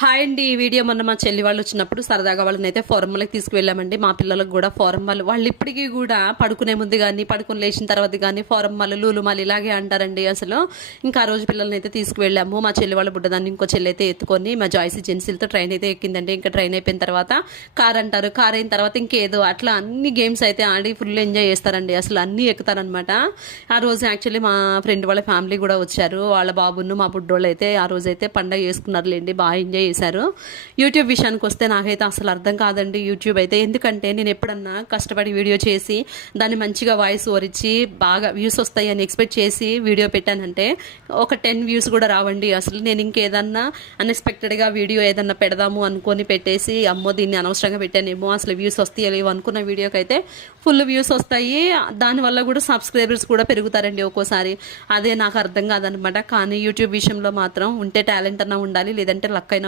Hi అండి. ఈ video మొన్న మా చెల్లి వాళ్ళు వచ్చినప్పుడు సరదాగా వాళ్ళని అయితే ఫార్మల్కి తీసుకువెళ్ళామండి. మా పిల్లలకు కూడా ఫార్మల్ వాళ్ళు ఇప్పటికీ కూడా పడుకునే ముందు కానీ పడుకుని లేచిన తర్వాత కానీ ఫార్మల్ లూలుమాలు ఇలాగే అంటారండి. అసలు ఇంకా ఆ రోజు పిల్లల్ని అయితే తీసుకువెళ్ళాము. మా చెల్లి వాళ్ళ బుడ్డదాన్ని ఇంకో చెల్లి అయితే ఎత్తుకొని మా జాయిసీ జెన్సీలతో ట్రైన్ అయితే ఎక్కిందండి. ఇంకా ట్రైన్ అయిపోయిన తర్వాత కార్ అంటారు, కార్ అయిన తర్వాత ఇంకేదో అట్లా అన్ని గేమ్స్ అయితే ఆడి ఫుల్ ఎంజాయ్ చేస్తారండి. అసలు అన్నీ ఎక్కుతారనమాట. ఆ రోజు యాక్చువల్లీ మా ఫ్రెండ్ వాళ్ళ ఫ్యామిలీ కూడా వచ్చారు. వాళ్ళ బాబును మా బుడ్డోళ్ళు అయితే ఆ రోజు అయితే పండగ చేసుకున్నారులేండి. బాగా ఎంజాయ్ చేశారు. యూట్యూబ్ విషయానికి వస్తే నాకైతే అసలు అర్థం కాదండి యూట్యూబ్ అయితే. ఎందుకంటే నేను ఎప్పుడన్నా కష్టపడి వీడియో చేసి దాన్ని మంచిగా వాయిస్ ఓవర్ ఇచ్చి బాగా వ్యూస్ వస్తాయి అని ఎక్స్పెక్ట్ చేసి వీడియో పెట్టానంటే ఒక 10 వ్యూస్ కూడా రావండి. అసలు నేను ఇంకేదన్నా అన్ఎక్స్పెక్టెడ్గా వీడియో ఏదన్నా పెడదాము అనుకొని పెట్టేసి అమ్మో దీన్ని అనవసరంగా పెట్టానేమో అసలు వ్యూస్ వస్తాయో లేవు అనుకున్న వీడియోకి అయితే ఫుల్ వ్యూస్ వస్తాయి. దానివల్ల కూడా సబ్స్క్రైబర్స్ కూడా పెరుగుతారండి ఒక్కోసారి. అదే నాకు అర్థం కాదనమాట. కానీ యూట్యూబ్ విషయంలో మాత్రం ఉంటే టాలెంట్ అన్నా ఉండాలి, లేదంటే లక్ అయినా